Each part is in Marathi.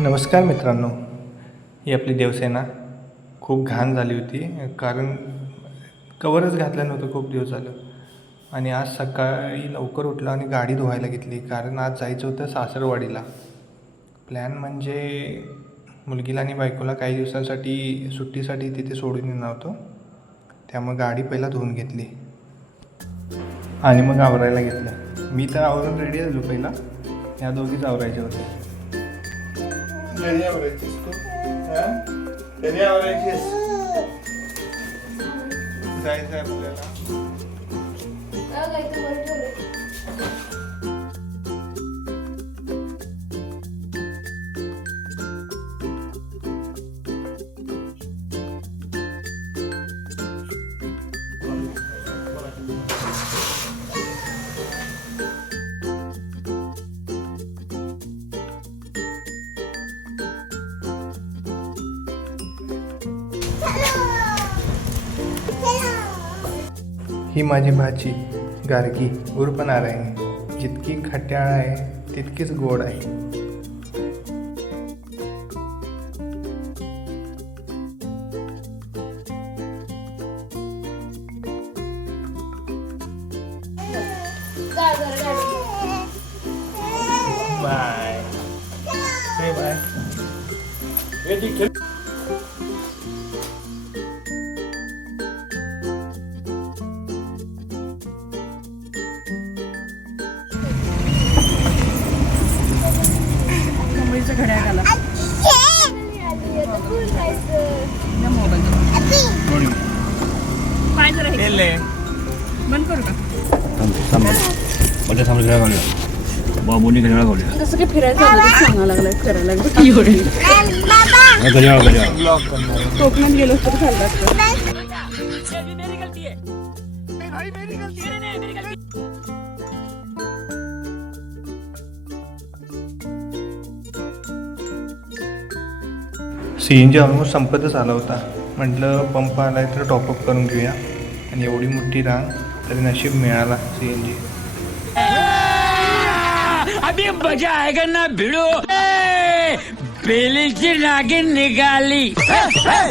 नमस्कार मित्रांनो. ही आपली देवसेना खूप घाण झाली होती, कारण कवरच घातलं नव्हतं खूप दिवस झालं. आणि आज सकाळी लवकर उठलो आणि गाडी धुवायला घेतली, कारण आज जायचं होतं सासरवाडीला. प्लॅन म्हणजे मुलगीला आणि बायकोला काही दिवसांसाठी सुट्टीसाठी तिथे सोडून येणार होतो. त्यामुळे गाडी पहिला धुवून घेतली आणि मग आवरायला घेतलं. मी तर आवरून रेडी झालो पहिला, या दोघीच आवरायच्या होत्या. कधी आवरायचीस तू? कधी आवरायचीस? जायचं आहे आपल्याला. ही माझी भाची गार्गी उर्फ नारायणी. जितकी खट्याळ आहे तितकीच गोड आहे. Bye bye. घड्याळ घाला काय जरा बंद करू का? बाबूने घड्याळ गावले कसं काय फिरायचं सांगायला लागलाय, करायला लागलं. कोकणात गेलो तर चाललं असतं. CNG ऑलमोस्ट संपतच आला होता. म्हटलं पंप आला आहे तर टॉपअप करून घेऊया. आणि एवढी मोठी रांग तरी नशीब मिळाला CNG. अभी मजा आएगा ना भिड़ो. बेलीची नागिन निघाली,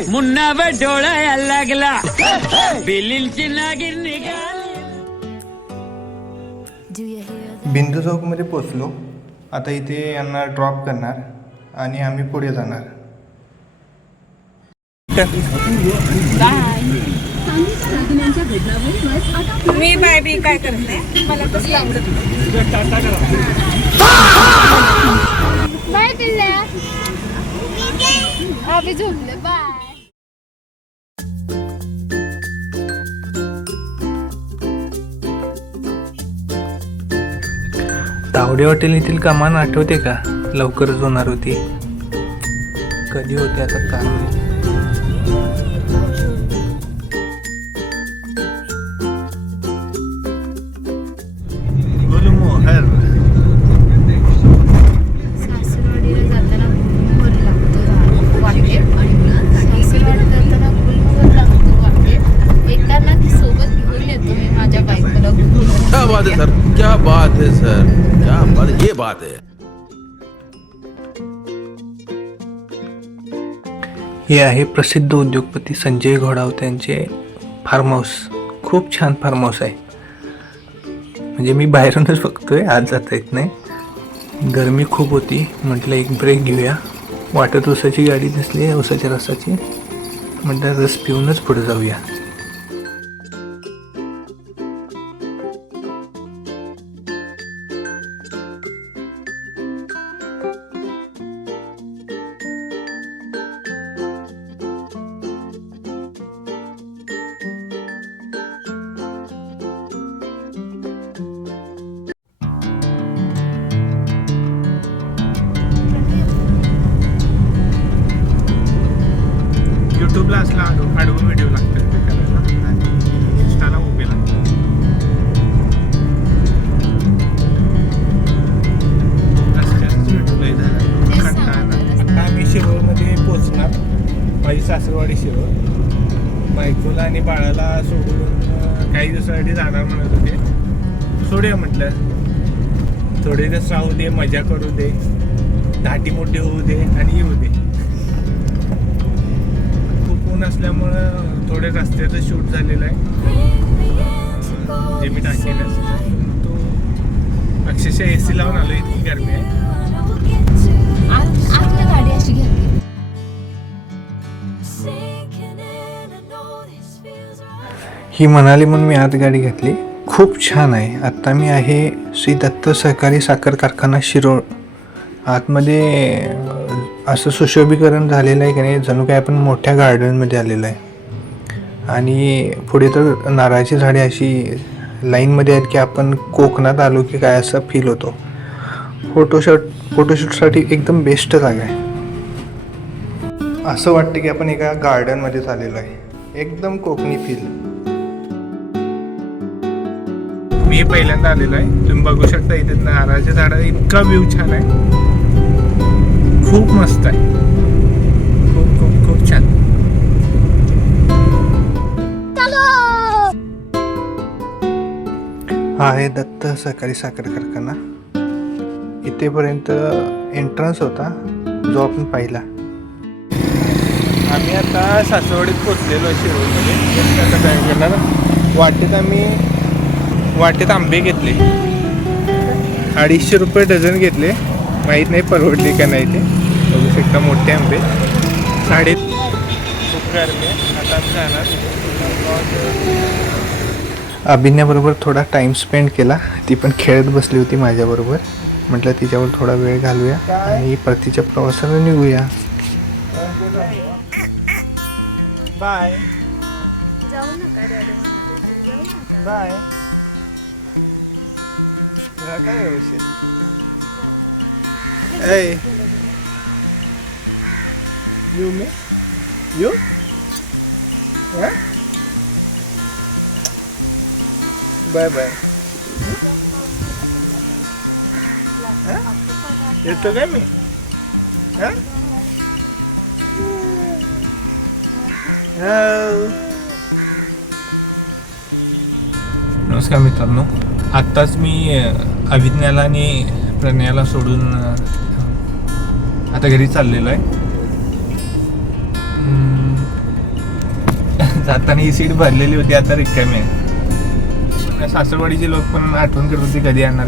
मुन्नावर डोळा लागला. बेलीची नागिन निघाली. बिंदू चौकमध्ये पोचलो. आता इथे यांना ड्रॉप करणार आणि आम्ही पुढे जाणार. मी बाय बी काय करते, मला कसं आवडत बाय पिल्ल्या. आम्ही झोपले. बाय. तावडे हॉटेल येथील कमान आठवते का? लवकरच होणार होती. कधी होते आता काय माहिती. सासरवाडीला जाताना गुलमोहर लागतो वाटेत. सासरवाडीला जाताना गुलमोहर लागतो वाटेत. येताना ती सोबत घेऊन येतो मी माझ्या बायकोला गुलमोहर. क्या बात है सर, क्या बात है सर, क्या बात, ये बात है. हे आहे प्रसिद्ध उद्योगपती संजय घोडावत यांचे फार्म हाऊस. खूप छान फार्म हाऊस आहे. म्हणजे मी बाहेरूनच बघतोय, आज जाता येत नाही. गरमी खूप होती, म्हटलं एक ब्रेक घेऊया. वाटत उसाची गाडी दिसली, उसाच्या रसाची. म्हटलं रस पिऊनच पुढे जाऊया. यूट्यूबला असला आडवून व्हिडिओ लागतात ते करायला आणि इंस्टाला उभे लागतात. रस्त्यातच व्हिडिओ झाला कंटाळा. आता आम्ही शिरोळमध्ये पोचणार. माझी सासरवाडी शिरोळ. बायकोला आणि बाळाला सोडून काही दिवसासाठी जाणार म्हणत होते. सोडूया म्हटलं, थोडे दिवस राहू दे, मजा करू दे. घाटी मोठी होऊ दे आणि येऊ दे. खूप ऊन असल्यामुळं थोडे रस्त्याचं शूट झालेलं आहे जे मी टाकेलच. तो अक्षरशः AC लावून आलो, इतकी गरमी आहे. आतल्या गाडी अशी घ्या. ही म्हणाली म्हणून मी आत गाडी घेतली. खूप छान आहे. आत्ता मी आहे श्री दत्त सहकारी साखर कारखाना शिरोळ. आतमध्ये असं सुशोभीकरण झालेलं आहे की नाही, जणू काय आपण मोठ्या गार्डनमध्ये आलेलं आहे. आणि पुढे तर नारळाची झाडे अशी लाईनमध्ये आहेत की आपण कोकणात आलो की काय असा फील होतो. फोटोशूटसाठी एकदम बेस्ट जागा आहे. असं वाटतं की आपण एका गार्डनमध्येच आलेलो आहे. एकदम कोकणी फील. मी पहिल्यांदा आलेलो आहे. तुम्ही बघू शकता इथे नारळाच्या झाडं. इतका व्ह्यू छान आहे. खूप मस्त आहे. खूप खूप खूप छान. हा आहे दत्त सहकारी साखर कारखाना. इथेपर्यंत एंट्रन्स होता जो आपण पाहिला. आम्ही आता सासवडीत पोचलेलो आहे शिरोळमध्ये. आता काय करणार, वाटेत आंबे घेतले. 250 रुपये डझन घेतले. माहीत नाही परवडले का नाही ते. बघू शकता मोठे आंबे. खूप गरमी आहे. आता आम्ही जाणार. अभिनयाबरोबर थोडा टाईम स्पेंड केला. ती पण खेळत बसली होती माझ्याबरोबर. म्हटलं तिच्यावर थोडा वेळ घालूया आणि परतीच्या प्रवासाला निघूया. बाय. जाऊ नका डॅडी, जाऊ नका. बाय. काय व्यवस्थित. यू मी यू बाय बाय. येतो काय मी. नमस्कार मित्रांनो. आत्ताच मी अभिज्ञाला आणि प्रणयाला सोडून आता घरी चाललेलो आहे. जाताना ही सीट भरलेली होती, आता रिकामी आहे. सासरवाडीचे लोक पण आठवण करत होते कधी येणार.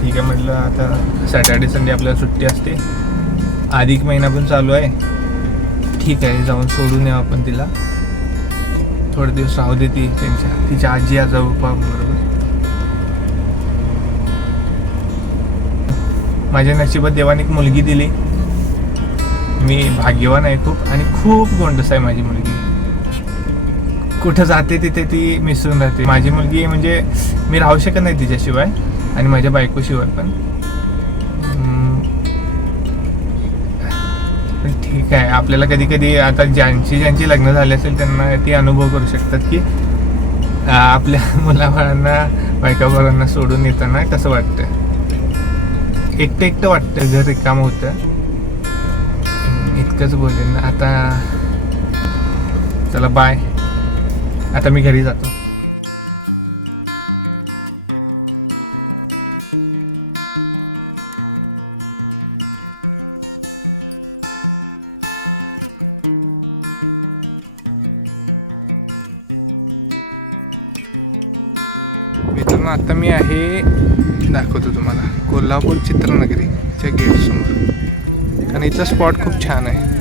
ठीक आहे म्हटलं, आता सॅटर्डे संडे आपल्याला सुट्टी असते. अधिक महिना पण चालू आहे. ठीक आहे, जाऊन सोडून येऊ आपण तिला. थोडे दिवस राहू दे ती तिच्या आजी आजोबा बरोबर. माझ्या नशिबात देवाने एक मुलगी दिली. मी भाग्यवान आहे खूप. आणि खूप गोंडस आहे माझी मुलगी. कुठं जाते तिथे ती मिसळून राहते. माझी मुलगी म्हणजे मी राहू शकत नाही तिच्याशिवाय आणि माझ्या बायकोशिवाय पण. ठीक आहे, आपल्याला कधी कधी आता ज्यांची लग्न झाले असेल त्यांना ती अनुभव करू शकतात की आपल्या मुलाबाळांना बायकाबाळांना सोडून येताना कसं वाटतं. एकटं वाटतं, घर रिकामं होतं. इतकंच बोलेन आता. चला बाय. आता मी घरी जातो. मित्रांनो, आता मी आहे, दाखवतो तुम्हाला, कोल्हापूर चित्रनगरीच्या गेट समोर. कारण इथचा स्पॉट खूप छान आहे.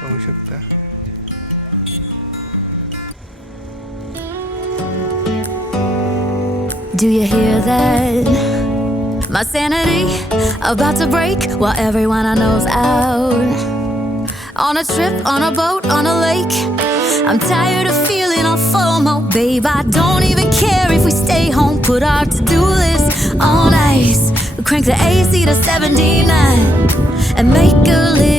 पाहू शकता. Do you hear that? My sanity about to break while everyone I know's out. On a trip, on a boat, on a lake. I'm tired of feeling all FOMO, babe. I don't even care if we stay home. Put our to-do list on ice. Crank the AC to 79 and make a list.